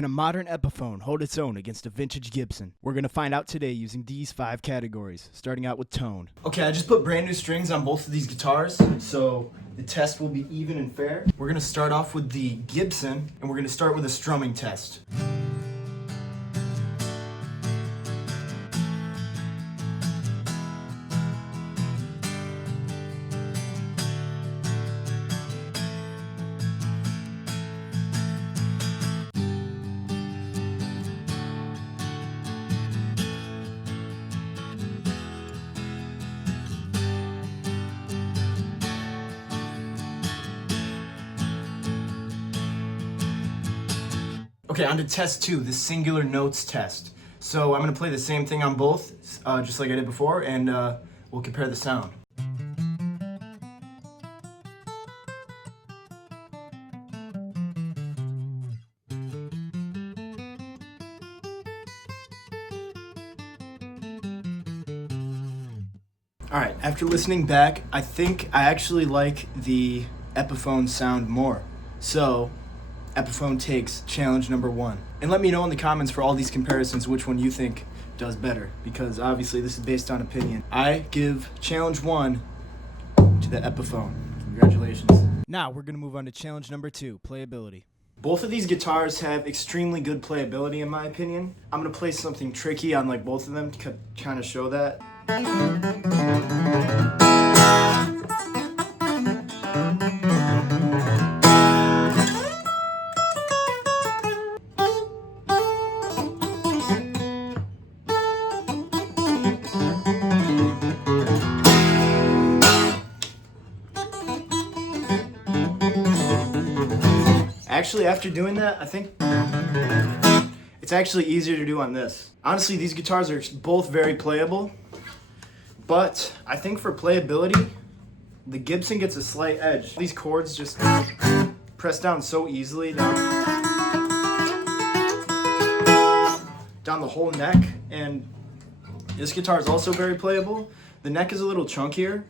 Can a modern Epiphone hold its own against a vintage Gibson? We're going to find out today using these 5 categories, starting out with tone. Okay, I just put brand new strings on both of these guitars, so the test will be even and fair. We're going to start off with the Gibson, and we're going to start with a strumming test. Okay, on to test 2, the singular notes test. So I'm going to play the same thing on both, just like I did before, and we'll compare the sound. Alright, after listening back, I think I actually like the Epiphone sound more. So, Epiphone takes challenge number 1. And let me know in the comments for all these comparisons which one you think does better, because obviously this is based on opinion. I give challenge 1 to the Epiphone. Congratulations. Now we're going to move on to challenge number 2, playability. Both of these guitars have extremely good playability in my opinion. I'm going to play something tricky on like both of them to kind of show that. Actually, after doing that, I think it's actually easier to do on this. Honestly, these guitars are both very playable, but I think for playability, the Gibson gets a slight edge. These chords just press down so easily down the whole neck, and this guitar is also very playable. The neck is a little chunkier.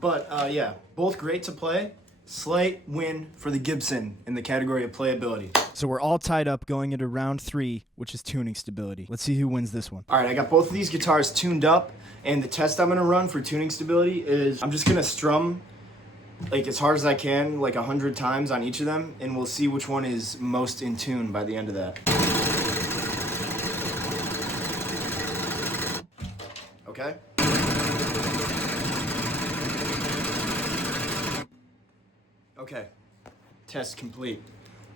But yeah, both great to play. Slight win for the Gibson in the category of playability. So we're all tied up going into round 3, which is tuning stability. Let's see who wins this one. All right, I got both of these guitars tuned up, and the test I'm gonna run for tuning stability is I'm just gonna strum like as hard as I can, like 100 times on each of them, and we'll see which one is most in tune by the end of that. Okay? Okay, test complete.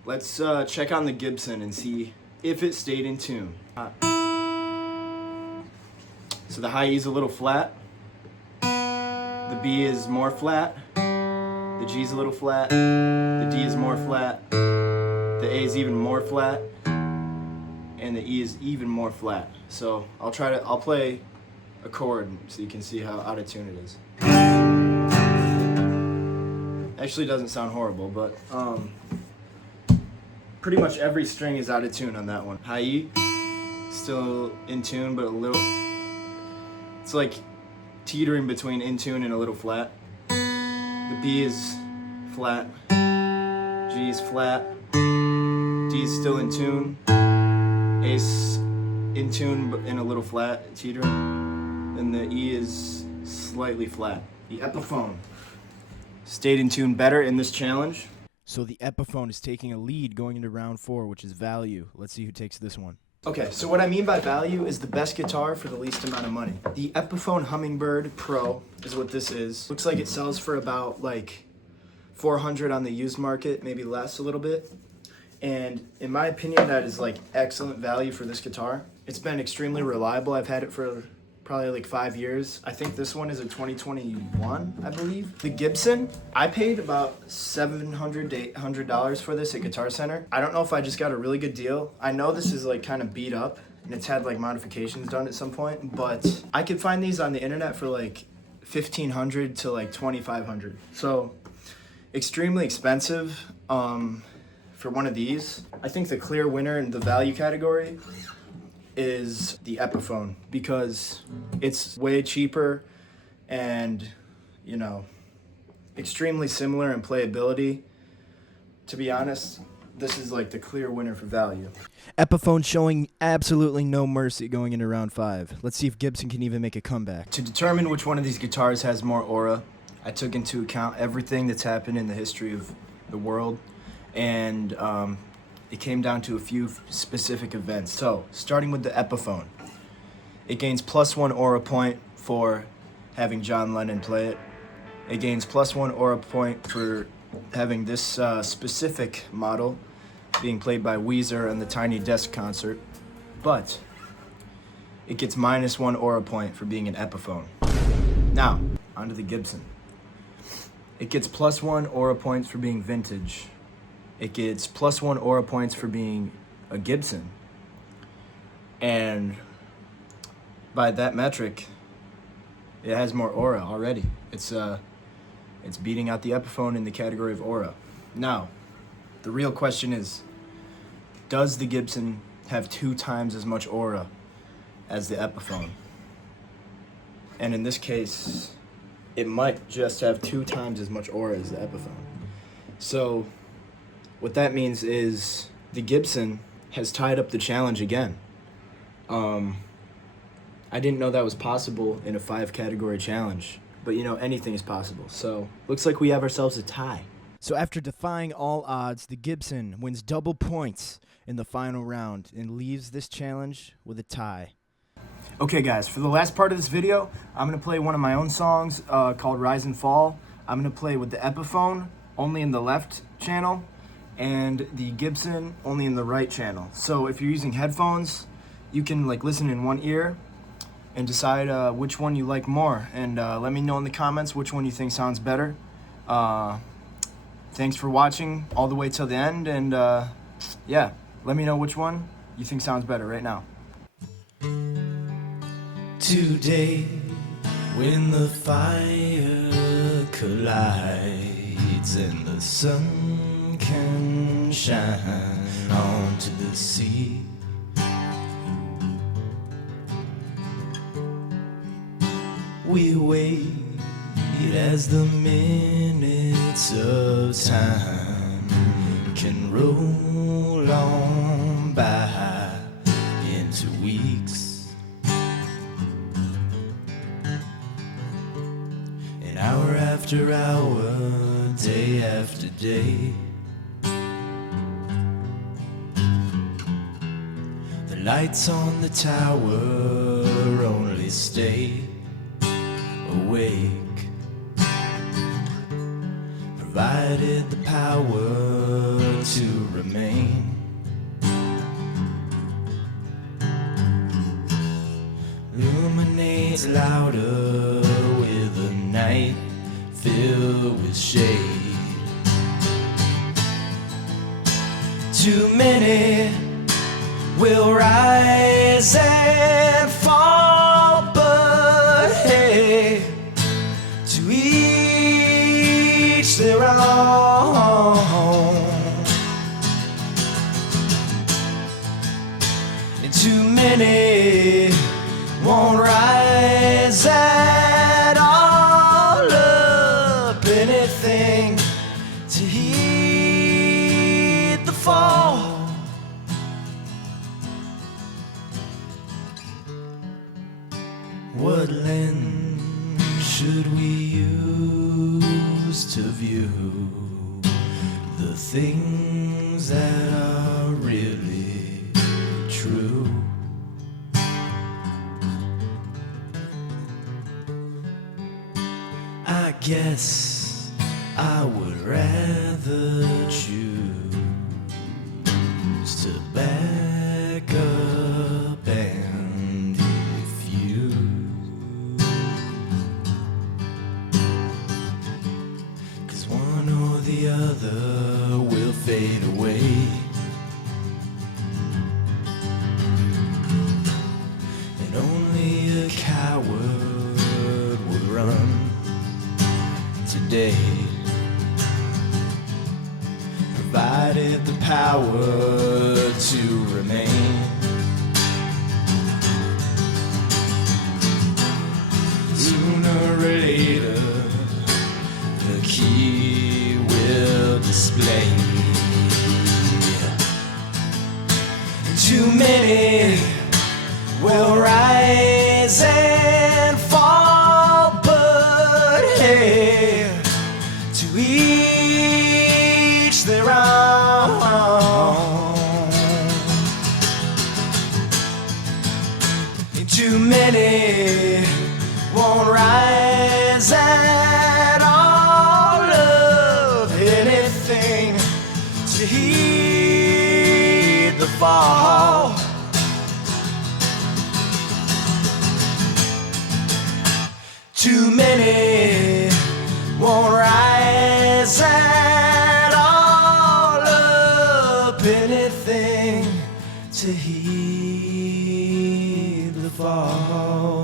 Let's check on the Gibson and see if it stayed in tune. So the high E is a little flat. The B is more flat. The G is a little flat. The D is more flat. The A is even more flat. And the E is even more flat. So I'll play a chord so you can see how out of tune it is. Actually doesn't sound horrible, but pretty much every string is out of tune on that one. High E, still in tune, but a little, it's like teetering between in tune and a little flat. The B is flat, G is flat, D is still in tune, A's in tune but in a little flat, teetering, and the E is slightly flat. The Epiphone stayed in tune better in this challenge. So the Epiphone is taking a lead going into round 4, which is value. Let's see who takes this one. Okay, so what I mean by value is the best guitar for the least amount of money. The Epiphone Hummingbird Pro is what this is. Looks like it sells for about like $400 on the used market, maybe less a little bit. And in my opinion, that is like excellent value for this guitar. It's been extremely reliable. I've had it for probably like 5 years. I think this one is a 2021, I believe. The Gibson, I paid about $700 to $800 for this at Guitar Center. I don't know if I just got a really good deal. I know this is like kind of beat up and it's had like modifications done at some point, but I could find these on the internet for like $1,500 to like $2,500. So extremely expensive for one of these. I think the clear winner in the value category is the Epiphone because it's way cheaper and, you know, extremely similar in playability. To be honest, this is like the clear winner for value. Epiphone showing absolutely no mercy going into round 5. Let's see if Gibson can even make a comeback. To determine which one of these guitars has more aura, I took into account everything that's happened in the history of the world, and it came down to a few specific events. So, starting with the Epiphone, it gains +1 aura point for having John Lennon play it. It gains +1 aura point for having this specific model being played by Weezer on the Tiny Desk concert, but it gets -1 aura point for being an Epiphone. Now, onto the Gibson. It gets +1 aura points for being vintage. It gets +1 aura points for being a Gibson. And by that metric, it has more aura already. It's beating out the Epiphone in the category of aura. Now, the real question is, does the Gibson have 2 times as much aura as the Epiphone? And in this case, it might just have 2 times as much aura as the Epiphone. So, what that means is the Gibson has tied up the challenge again. I didn't know that was possible in a 5-category challenge. But you know, anything is possible. So, looks like we have ourselves a tie. So after defying all odds, the Gibson wins double points in the final round and leaves this challenge with a tie. Okay guys, for the last part of this video, I'm going to play one of my own songs called Rise and Fall. I'm going to play with the Epiphone only in the left channel and the Gibson only in the right channel. So if you're using headphones, you can like listen in one ear and decide which one you like more. And let me know in the comments which one you think sounds better. Thanks for watching all the way till the end, and yeah, let me know which one you think sounds better right now. Today, when the fire collides and the sun can shine onto the sea, we wait as the minutes of time can roll on by into weeks, and hour after hour, day after day, the lights on the tower only stay awake, provided the power to remain. Illuminates louder with the night filled with shade. Too many will rise and fall, but hey, to each their own. And too many won't rise at all up anything to heed the fall. What lens should we use to view the things that are really true? I guess I would rather choose to back up and refuse, 'cause one or the other will fade away, and only a coward would run today, provided the power to remain. Sooner or later, the key display. Too many will rise and fall, but hey, to each their own. Too many won't rise at all of anything to heed the fall. Too many won't rise at all of anything to heed the fall.